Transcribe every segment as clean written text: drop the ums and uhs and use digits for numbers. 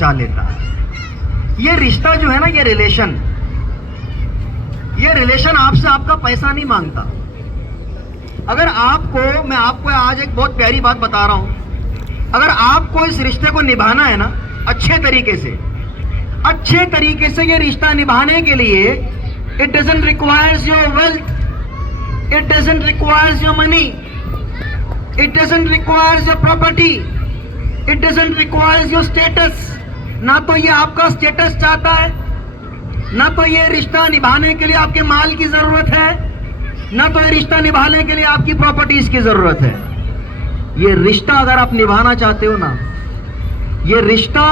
बचा लेता है। ये रिश्ता जो है ना, ये रिलेशन आपसे आपका पैसा नहीं मांगता। अगर आपको, मैं आपको आज एक बहुत प्यारी बात बता रहा हूं, अगर आपको इस रिश्ते को निभाना है ना अच्छे तरीके से ये रिश्ता निभाने के लिए, it doesn't requires your wealth, it doesn't requires your money, it doesn't requires your property, it doesn't requires your status. ना तो ये आपका स्टेटस चाहता है, ना तो ये रिश्ता निभाने के लिए आपके माल की जरूरत है, ना तो ये रिश्ता निभाने के लिए आपकी प्रॉपर्टीज की जरूरत है। ये रिश्ता अगर आप निभाना चाहते हो ना, ये रिश्ता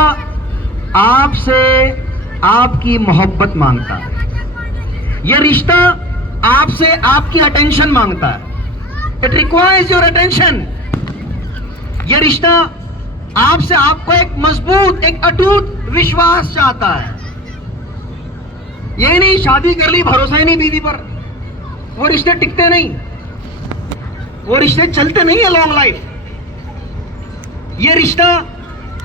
आपसे आपकी मोहब्बत मांगता है, ये रिश्ता आपसे आपकी अटेंशन मांगता है। It requires your attention. ये रिश्ता आपसे आपको एक मजबूत, एक अटूट विश्वास चाहता है। ये नहीं शादी कर ली, भरोसा ही नहीं बीवी पर, वो रिश्ते टिकते नहीं, वो रिश्ते चलते नहीं है लॉन्ग लाइफ। ये रिश्ता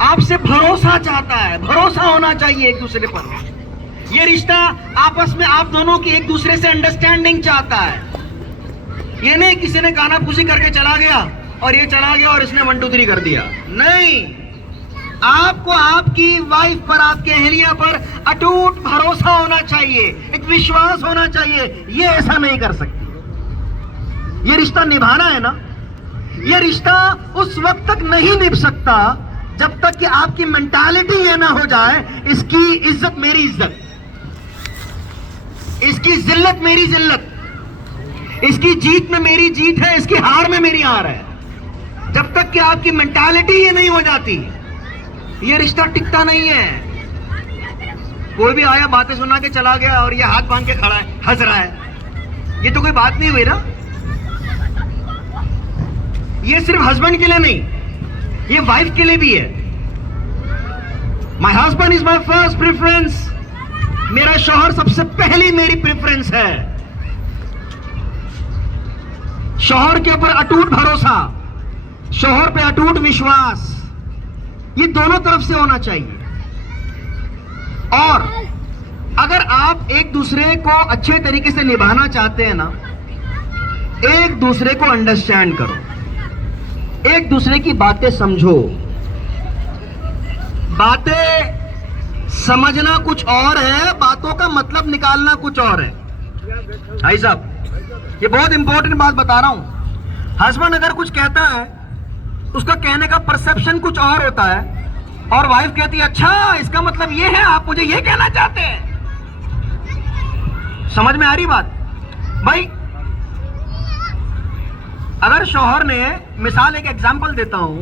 आपसे भरोसा चाहता है, भरोसा होना चाहिए एक दूसरे पर। ये रिश्ता आपस में आप दोनों की एक दूसरे से अंडरस्टैंडिंग चाहता है। ये नहीं किसी ने गाना खुशी करके चला गया और ये चला गया और इसने 1 2 3 कर दिया। नहीं, आपको आपकी वाइफ पर, आपके अहलिया पर अटूट भरोसा होना चाहिए, एक विश्वास होना चाहिए। ये ऐसा नहीं कर सकती। ये रिश्ता निभाना है ना, ये रिश्ता उस वक्त तक नहीं निभ सकता जब तक कि आपकी मेंटालिटी ये ना हो जाए, इसकी इज्जत मेरी इज्जत, इसकी जिल्लत मेरी जिल्लत, इसकी जीत में मेरी जीत है, इसकी हार में मेरी हार है। जब तक कि आपकी मेंटालिटी ये नहीं हो जाती, ये रिश्ता टिकता नहीं है। कोई भी आया बातें सुना के चला गया और ये हाथ बांध के खड़ा है, हंस रहा है, ये तो कोई बात नहीं हुई ना। ये सिर्फ हस्बैंड के लिए नहीं, ये वाइफ के लिए भी है। My husband is my first preference. मेरा शौहर सबसे पहली मेरी प्रेफरेंस है। शौहर के ऊपर अटूट भरोसा, शौहर पे अटूट विश्वास, ये दोनों तरफ से होना चाहिए। और अगर आप एक दूसरे को अच्छे तरीके से निभाना चाहते हैं ना, एक दूसरे को अंडरस्टैंड करो, एक दूसरे की बातें समझो। बातें समझना कुछ और है, बातों का मतलब निकालना कुछ और है। भाई साहब, ये बहुत इंपॉर्टेंट बात बता रहा हूं। हस्बैंड अगर कुछ कहता है, उसका कहने का परसेप्शन कुछ और होता है, और वाइफ कहती है अच्छा इसका मतलब ये है, आप मुझे ये कहना चाहते हैं। समझ में आ रही बात? भाई अगर शौहर ने, मिसाल एक एग्जांपल देता हूं,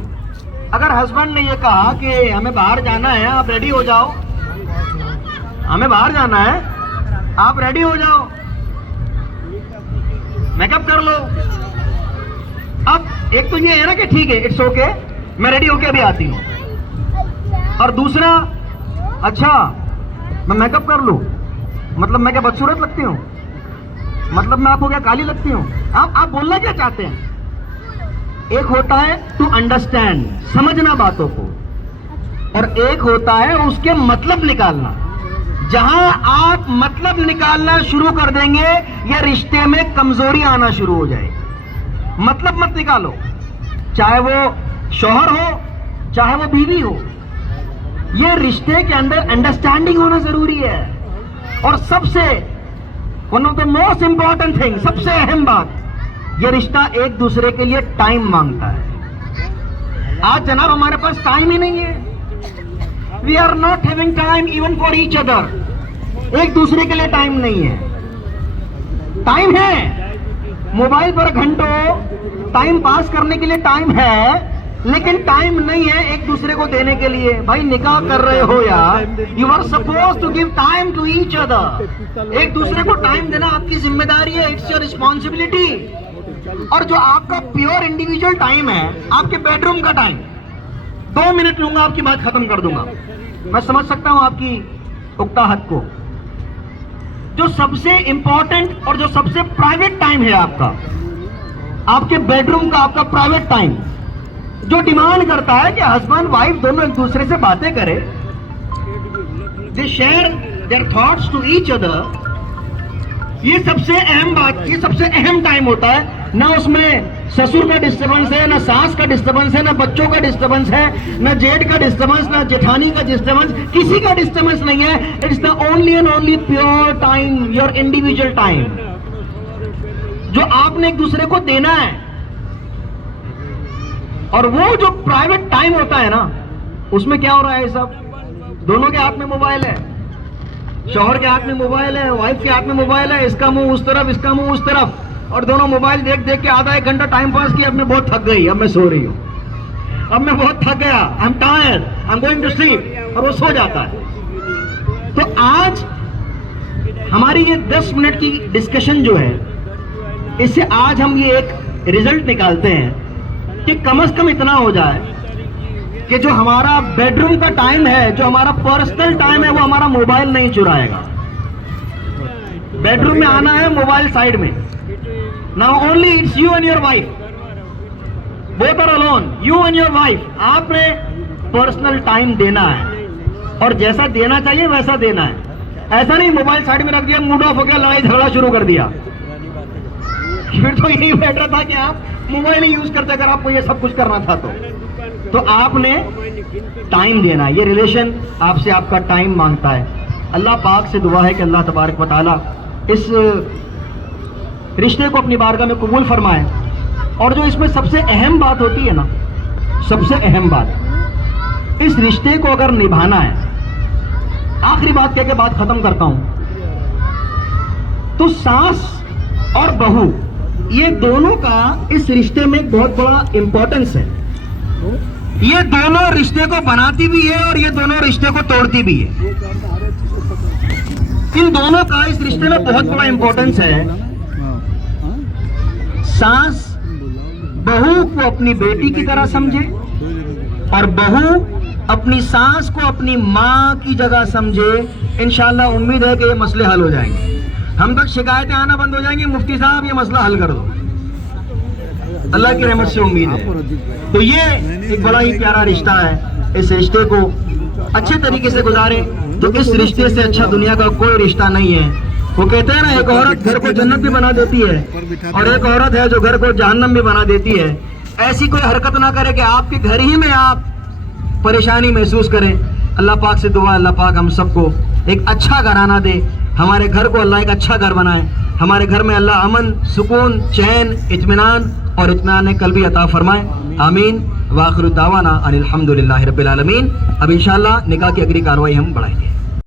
अगर हस्बैंड ने ये कहा कि हमें बाहर जाना है, आप रेडी हो जाओ, हमें बाहर जाना है, आप रेडी हो जाओ, मेकअप कर लो। अब एक तो ये है ना कि ठीक है, इट्स ओके, मैं रेडी होके अभी आती हूं। और दूसरा, अच्छा मैं मेकअप कर लूं, मतलब मैं क्या बदसूरत लगती हूं? मतलब मैं आपको क्या काली लगती हूं? आप बोलना क्या चाहते हैं? एक होता है टू अंडरस्टैंड, समझना बातों को, और एक होता है उसके मतलब निकालना। जहां आप मतलब निकालना शुरू कर देंगे, या रिश्ते में कमजोरी आना शुरू हो जाएगी। मतलब मत निकालो, चाहे वो शौहर हो, चाहे वो बीवी हो। ये रिश्ते के अंदर अंडरस्टैंडिंग होना जरूरी है। और सबसे one of the most important thing, सबसे अहम बात, ये रिश्ता एक दूसरे के लिए टाइम मांगता है। आज जनाब हमारे पास टाइम ही नहीं है। We are not having time even for each other. एक दूसरे के लिए टाइम नहीं है। टाइम है, मोबाइल पर घंटों टाइम पास करने के लिए टाइम है, लेकिन टाइम नहीं है एक दूसरे को देने के लिए। भाई निकाह कर रहे हो यार, you are suppose to give time to each other. एक दूसरे को टाइम देना आपकी जिम्मेदारी है, इट्स योर रिस्पॉन्सिबिलिटी। और जो आपका प्योर इंडिविजुअल टाइम है, आपके बेडरूम का टाइम, 2 मिनट लूंगा, आपकी बात खत्म कर दूंगा। मैं समझ सकता हूं आपकी उकताहट को। जो सबसे इंपॉर्टेंट और जो सबसे प्राइवेट टाइम है आपका, आपके बेडरूम का आपका प्राइवेट टाइम, जो डिमांड करता है कि हस्बैंड वाइफ दोनों एक दूसरे से बातें करें, they share their thoughts to each other. ये सबसे अहम बात, ये सबसे अहम टाइम होता है। ना उसमें ससुर का डिस्टर्बेंस है, ना सास का डिस्टर्बेंस है, ना बच्चों का डिस्टर्बेंस है, ना जेठ का डिस्टर्बेंस, ना जेठानी का डिस्टर्बेंस, किसी का डिस्टर्बेंस नहीं है। It's the only and only pure time, your individual time, जो आपने एक दूसरे को देना है। और वो जो प्राइवेट टाइम होता है ना, उसमें क्या हो रहा है सब, दोनों के हाथ में मोबाइल है, शौहर के हाथ में मोबाइल है, वाइफ के हाथ में मोबाइल है, इसका मुंह उस तरफ, इसका मुंह उस तरफ, और दोनों मोबाइल देख देख के आधा एक घंटा टाइम पास किया। अब मैं बहुत थक गई, अब मैं सो रही हूं, अब मैं बहुत थक गया, I am tired, I am going to sleep, और वो सो जाता है। तो आज हमारी ये 10 मिनट की डिस्कशन जो है, इससे आज हम ये एक रिजल्ट निकालते हैं कि कम से कम इतना हो जाए कि जो हमारा बेडरूम का टाइम है, जो हमारा पर्सनल टाइम है, वो हमारा मोबाइल नहीं चुराएगा। बेडरूम में आना है, मोबाइल साइड में। Now only it's you and your wife, both are alone, you and your wife. आपने पर्सनल टाइम देना है, और जैसा देना चाहिए वैसा देना है। ऐसा नहीं मोबाइल साइड में रख दिया, मूड ऑफ हो गया, लड़ाई झगड़ा शुरू कर दिया। फिर तो यही बेटर था कि आप मोबाइल ही यूज करते, अगर आपको ये सब कुछ करना था तो आपने टाइम देना है। ये रिलेशन आपसे आपका टाइम मांगता है। अल्लाह पाक से दुआ है कि अल्लाह तबारक व तआला इस रिश्ते को अपनी बारगाह में कबूल फरमाए। और जो इसमें सबसे अहम बात होती है ना, सबसे अहम बात, इस रिश्ते को अगर निभाना है, आखिरी बात कह के बात खत्म करता हूं, तो सास और बहू, ये दोनों का इस रिश्ते में एक बहुत बड़ा इंपॉर्टेंस है। ये दोनों रिश्ते को बनाती भी है और ये दोनों रिश्ते को तोड़ती भी है। इन दोनों का इस रिश्ते में बहुत बड़ा इंपॉर्टेंस है। सास बहू को अपनी बेटी की तरह समझे, और बहू अपनी सास को अपनी मां की जगह समझे। इंशाल्लाह उम्मीद है कि ये मसले हल हो जाएंगे। हम तक शिकायतें आना बंद हो जाएंगी, मुफ्ती साहब ये मसला हल कर दो, अल्लाह की रहमत से उम्मीद है। तो ये एक बड़ा ही प्यारा रिश्ता है। इस रिश्ते को अच्छे तरीके से गुजारे तो इस रिश्ते से अच्छा दुनिया का कोई रिश्ता नहीं है। वो कहते हैं ना, एक औरत घर को जन्नत भी बना देती है, और एक औरत है जो घर को जहन्नम भी बना देती है। ऐसी कोई हरकत ना करे कि आपके घर ही में आप परेशानी महसूस करें। अल्लाह पाक से दुआ, अल्लाह पाक हम सबको एक अच्छा घराना दे, हमारे घर को अल्लाह एक अच्छा घर बनाए, हमारे घर में अल्लाह अमन, सुकून, चैन, इत्मीनान और इत्मीनान कल्बी अता फरमाए। आमीन। वाखिर दावाना अनिल हम्दुलिल्लाहि रब्बिल आलमीन। अब इंशाअल्लाह निकाह की अगली कार्रवाई हम बढ़ाएंगे।